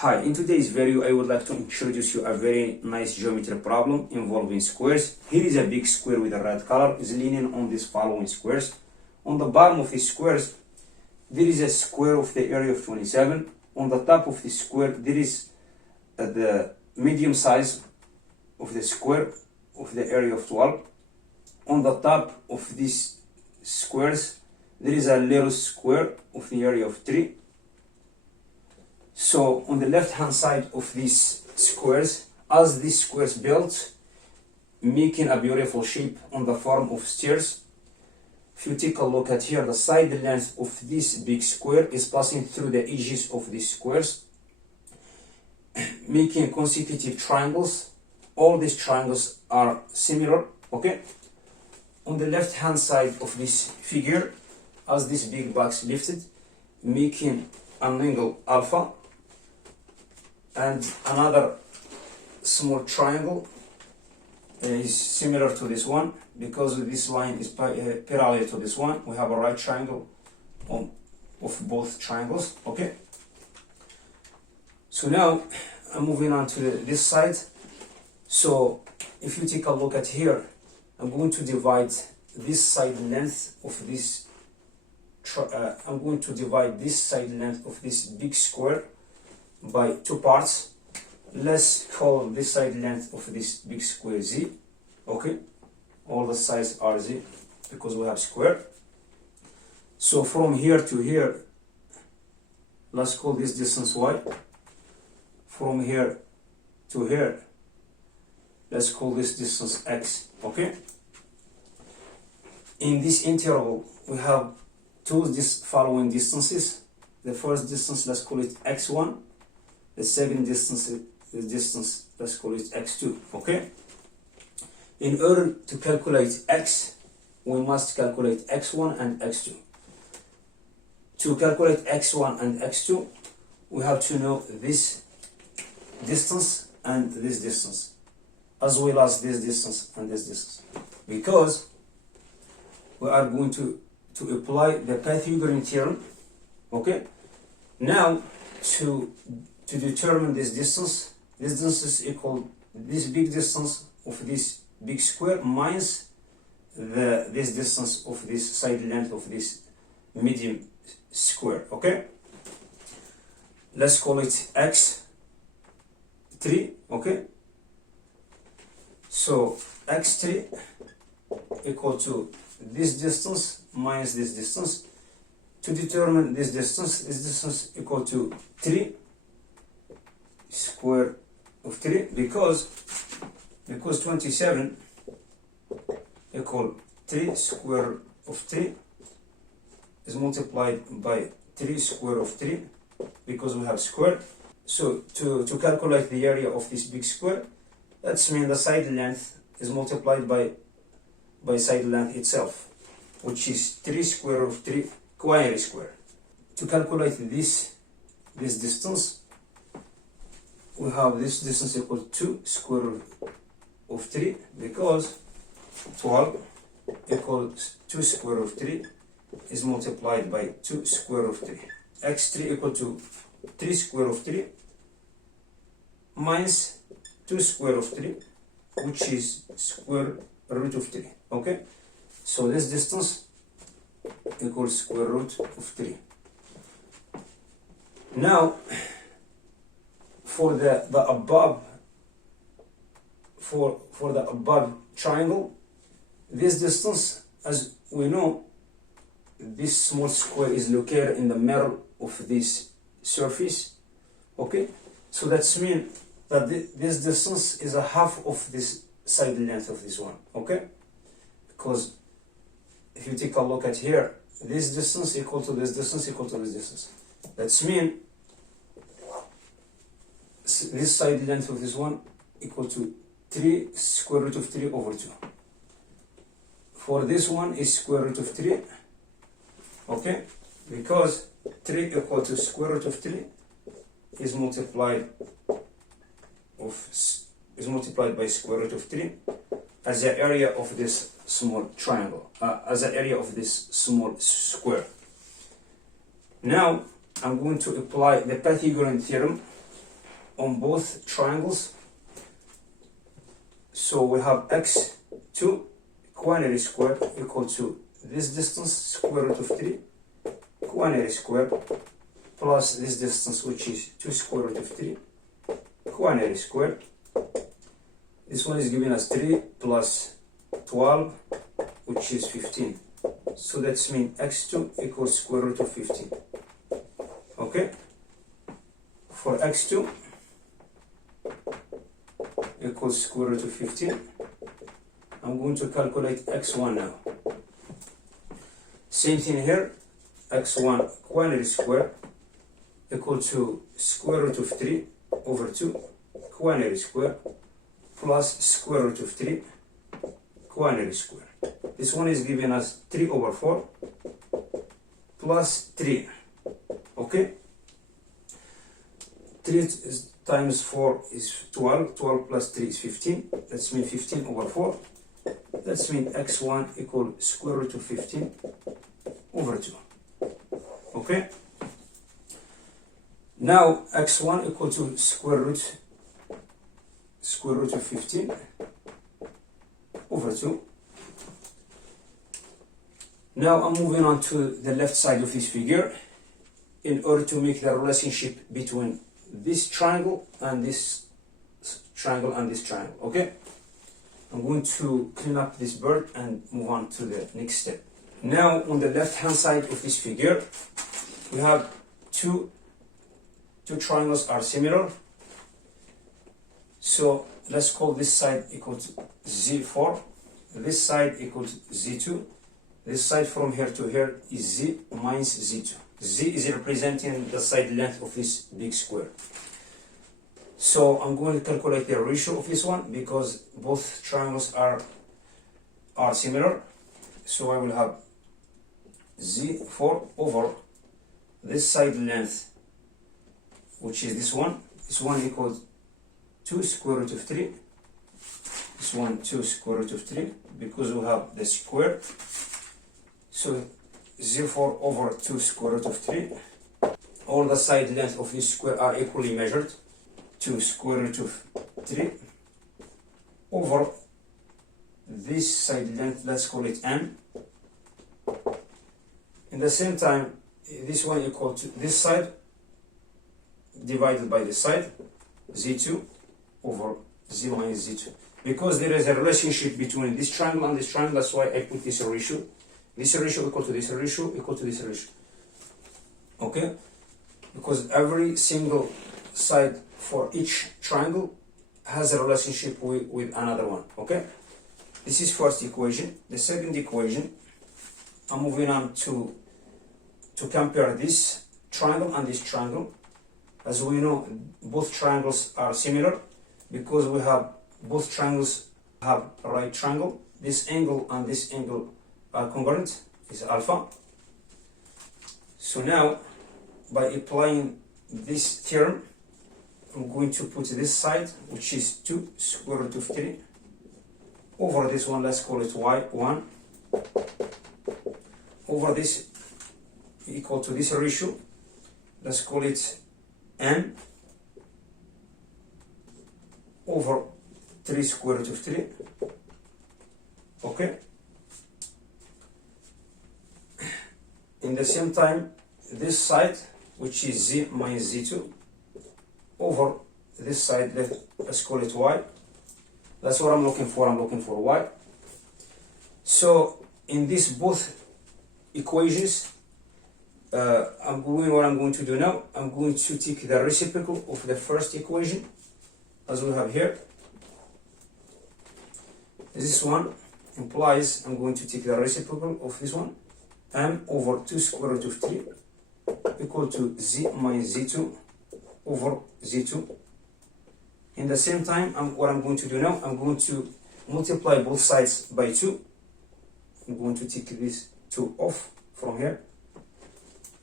Hi, in today's video I would like to introduce you a very nice geometry problem involving squares. Here is a big square with a red color, is leaning on these following squares. On the bottom of these squares there is a square of the area of 27. On the top of the square there is the medium size of the square of the area of 12. On the top of these squares there is a little square of the area of 3. So on the left hand side of these squares, as these squares built, making a beautiful shape on the form of stairs. If you take a look at here, the side length of this big square is passing through the edges of these squares, making consecutive triangles. All these triangles are similar, okay? On the left hand side of this figure, as this big box lifted, making an angle alpha, and another small triangle is similar to this one, because this line is parallel to this one. We have a right triangle of both triangles, okay? So now I'm moving on to this side. So if you take a look at here, I'm going to divide this side length of this I'm going to divide this side length of this big square by two parts. Let's call this side length of this big square z, okay? All the sides are z because we have square. So from here to here, let's call this distance y. From here to here, let's call this distance x, okay? In this interval we have this following distances. The first distance, let's call it x1. The second distance, let's call it x2, okay? In order to calculate x, we must calculate x1 and x2. To calculate x1 and x2, we have to know this distance and this distance, as well as this distance and this distance, because we are going to apply the Pythagorean theorem, okay? Now, to determine this distance is equal this big distance of this big square minus this distance of this side length of this medium square, okay? Let's call it x3, okay? So x3 equal to this distance minus this distance. To determine this distance equal to 3 square of 3, because 27 equal 3 square of 3 is multiplied by 3 square of 3, because we have square. So to calculate the area of this big square, that's mean the side length is multiplied by side length itself, which is 3 square of 3 quadrilateral square. To calculate this distance, we have this distance equal to 2 square root of 3, because 12 equals 2 square root of 3 is multiplied by 2 square root of 3. x3 equal to 3 square root of 3 minus 2 square root of 3, which is square root of 3, okay? So this distance equals square root of 3. Now, for the above triangle, this distance, as we know, this small square is located in the middle of this surface, okay? So that's mean that this distance is a half of this side length of this one, okay? Because if you take a look at here, this distance equal to this distance equal to this distance. That's mean this side length of this one equal to 3 square root of 3 over 2. For this one is square root of 3, okay? Because 3 equal to square root of 3 is multiplied by square root of 3 as the area of this small triangle, as the area of this small square. Now I'm going to apply the Pythagorean theorem on both triangles. So we have x2 quantity square equal to this distance square root of 3 quantity square plus this distance, which is 2 square root of 3 quantity square. This one is giving us 3 plus 12, which is 15. So that's mean x2 equals square root of 15. Okay? For x2 equals square root of 15, I'm going to calculate x1 now. Same thing here, x1 quantity square equal to square root of 3 over 2 quantity square plus square root of 3 quantity square. This one is giving us 3 over 4 plus 3. Okay? 3 times 4 is 12. 12 plus 3 is 15. That's mean 15 over 4. That's mean x1 equal square root of 15 over 2. Okay? Now x1 equal to square root of 15 over 2. Now I'm moving on to the left side of this figure in order to make the relationship between this triangle and this triangle and this triangle. Okay? I'm going to clean up this bird and move on to the next step. Now on the left hand side of this figure we have two triangles are similar. So let's call this side equal to Z4, this side equal to Z2. This side from here to here is Z minus Z2. Z is representing the side length of this big square. So I'm going to calculate the ratio of this one because both triangles are similar. So I will have Z4 over this side length, which is this one. This one equals 2 square root of 3. This one 2 square root of 3 because we have the square. So Z4 over 2 square root of 3. All the side length of this square are equally measured. 2 square root of 3 over this side length, let's call it m. In the same time, this one equal to this side divided by this side, Z2 over Z minus Z2. Because there is a relationship between this triangle and this triangle, that's why I put this ratio. This ratio equal to this ratio equal to this ratio. Okay? Because every single side for each triangle has a relationship with another one. Okay? This is first equation. The second equation, I'm moving on to compare this triangle and this triangle. As we know, both triangles are similar because we have both triangles have a right triangle. This angle and this angle are congruent, is alpha. So now, by applying this theorem, I'm going to put this side, which is 2 square root of 3, over this one, let's call it y1, over this equal to this ratio, let's call it n, over 3 square root of 3. Okay? In the same time, this side, which is z minus z2, over this side, let's call it y. That's what I'm looking for. I'm looking for y. So in these both equations, what I'm going to do now, I'm going to take the reciprocal of the first equation, as we have here. This one implies I'm going to take the reciprocal of this one, m over 2 square root of 3 equal to z minus z2 over z2. In the same time, what I'm going to do now, I'm going to multiply both sides by 2. I'm going to take this 2 off from here.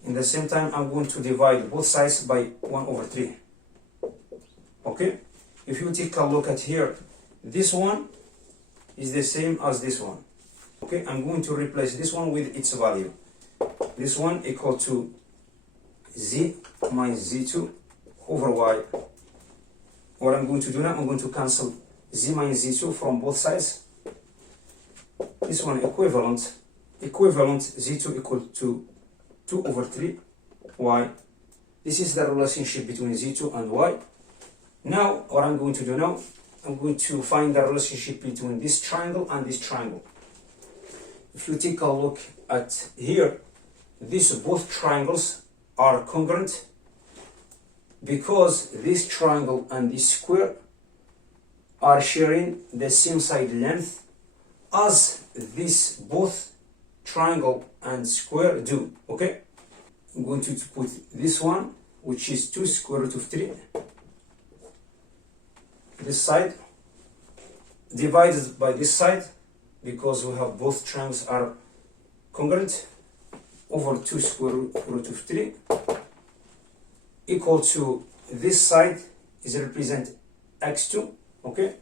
In the same time, I'm going to divide both sides by 1 over 3. Okay? If you take a look at here, this one is the same as this one. Okay? I'm going to replace this one with its value. This one equal to z minus z2 over y what I'm going to do now, I'm going to cancel z minus z2 from both sides. This one equivalent z2 equal to 2 over 3 y. This is the relationship between z2 and y. Now, what I'm going to do now, I'm going to find the relationship between this triangle and this triangle. If you take a look at here, these both triangles are congruent because this triangle and this square are sharing the same side length as this both triangle and square do. Okay, I'm going to put this one, which is 2 square root of 3, this side divided by this side, because we have both triangles are congruent, over 2 square root of 3 equal to this side is represent x2, okay,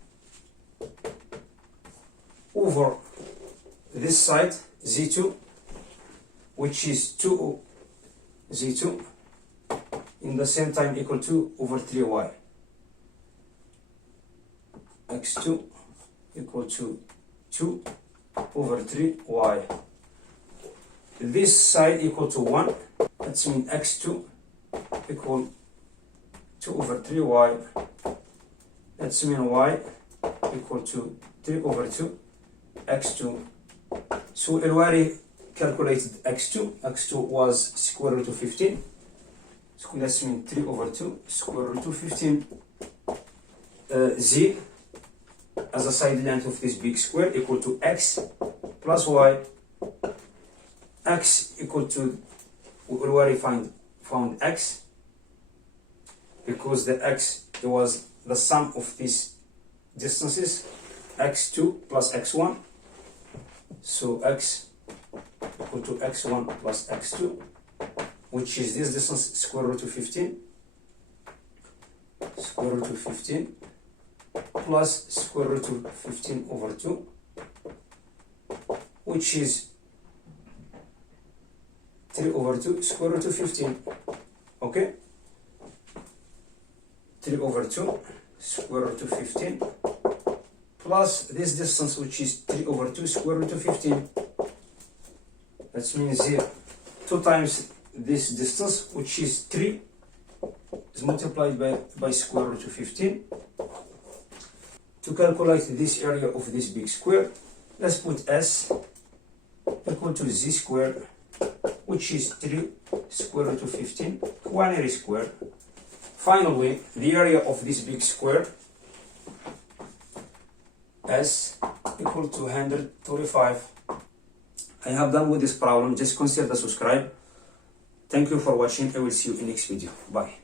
over this side z2, which is 2 z2 in the same time equal to over 3y. x2 equal to 2 over 3y. This side equal to 1, that means x2 equal 2 over 3y. That means y equal to 3 over 2 x2. So we already calculated x2. x2 was square root of 15. So that means 3 over 2 square root of 15. Z as a side length of this big square equal to x plus y. X equal to, we already found x, because the x was the sum of these distances, x2 plus x1. So x equal to x1 plus x2, which is this distance square root of 15, square root of 15 plus square root of 15 over 2, which is 3 over 2 square root of 15. Okay, 3 over 2 square root of 15 plus this distance, which is 3 over 2 square root of 15. That means here 2 times this distance, which is 3, is multiplied by square root of 15. To calculate this area of this big square, let's put s equal to z squared, which is 3 square root of 15 quinary square. Finally, the area of this big square, s equal to 135. I have done with this problem. Just consider subscribe. Thank you for watching. I will see you in next video. Bye.